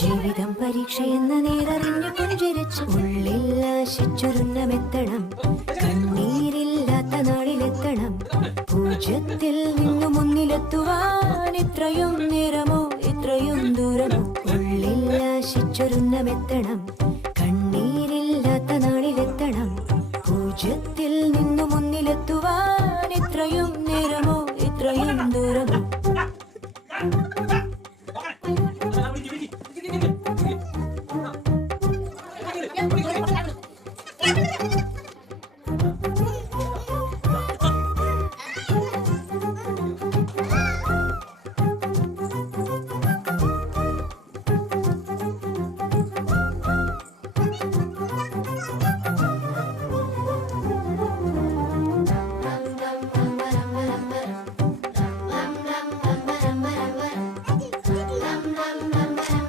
ജീവിതം പരീക്ഷയെന്ന നേരറിഞ്ഞു പുഞ്ചിരിച്ചു ഉള്ളിൽ ആശിച്ചൊരുന്നമെത്തണം. കണ്ണീരില്ലാത്ത നാളിലെത്തണം. പൂജ്യത്തിൽ നിന്നു മുന്നിലെത്തുവാൻ ഇത്രയും നേരമോ ഇത്രയും ദൂരമോ. ഉള്ളിൽ ആശിച്ചൊരുന്നമെത്തണം.